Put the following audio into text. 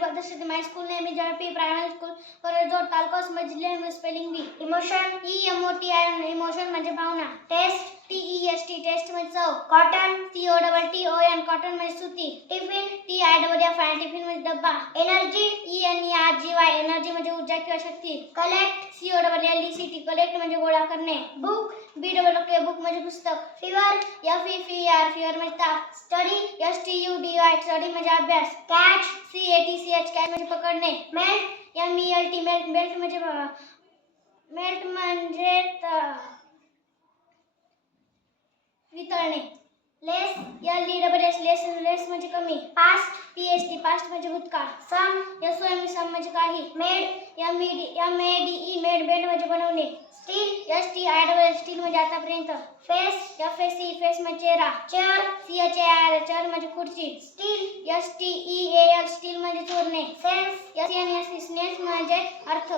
Badr City. My school name is JP Primary School. Korajod Talcos Majlian spelling bee. Emotion EMOTION emotion म्हणजे भावना. Test TEST test म्हणजे चव. Cotton COTTON cotton म्हणजे सुती. Tiffin TIFFIN tiffin म्हणजे डब्बा. Energy ENERGY energy म्हणजे ऊर्जा किंवा शक्ती. Collect COLLECT collect म्हणजे गोळा करणे. Book BOOK book म्हणजे पुस्तक. Fever FEVER fever म्हणजे ताप. Study STUDY study म्हणजे अभ्यास. Catch CATCH catch म्हणजे पकडणे. Melt MELT melt म्हणजे मेल्ट म्हणजे वितळणे. लेस लेस म्हणजे कमी. पास्ट PST पास्ट म्हणजे भूतकाळ. सम SOM म्हणजे काही. मेड MEDE मेड म्हणजे बनवणे. स्टील STIL स्टील म्हणजे आतापर्यंत. फेस FACE फेस म्हणजे चेहरा. चेअर CHAIR चेअर म्हणजे खुर्ची. स्टील STEAL स्टील म्हणजे चोरणे. सेन्स SENS सेन्स म्हणजे अर्थ.